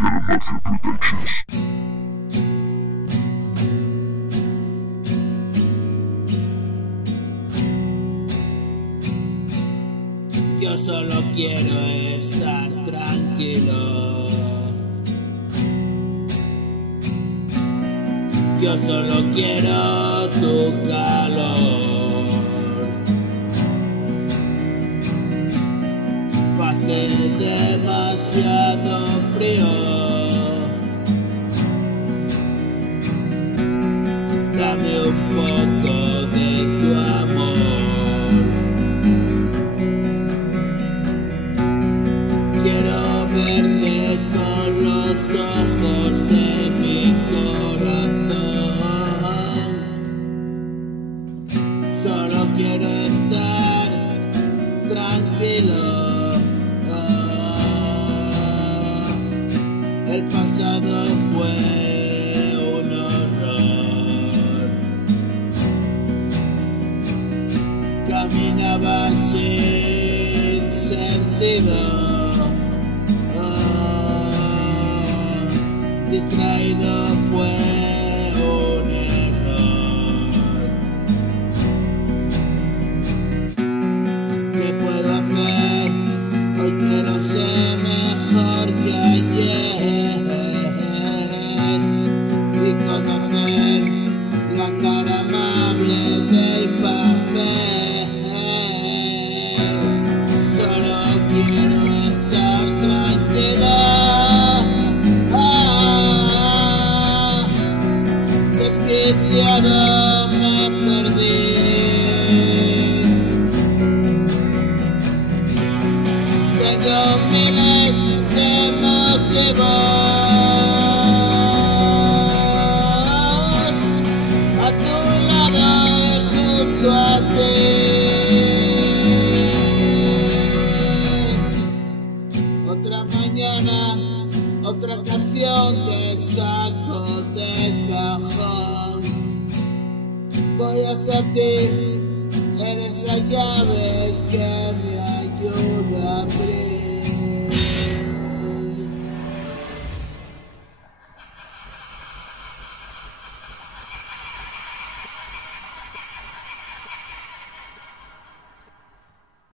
Mafia Productions. Yo solo quiero estar tranquilo. Yo solo quiero tu calor. Pasé demasiado frío. Dame un poco de tu amor. Quiero verte con los ojos de mi corazón. Solo quiero estar tranquilo. El pasado fue un horror. Caminaba sin sentido. Distraído fue un error. ¿Qué puedo hacer? Hoy quiero ser mejor que ayer y conocer la cara amable del papel. Solo quiero estar tranquila. Desquiciado me perdí. Tengo miles de motivos a tu lado y junto a ti. Otra mañana, otra canción que saco del cajón. Voy hacia ti, eres la llave que me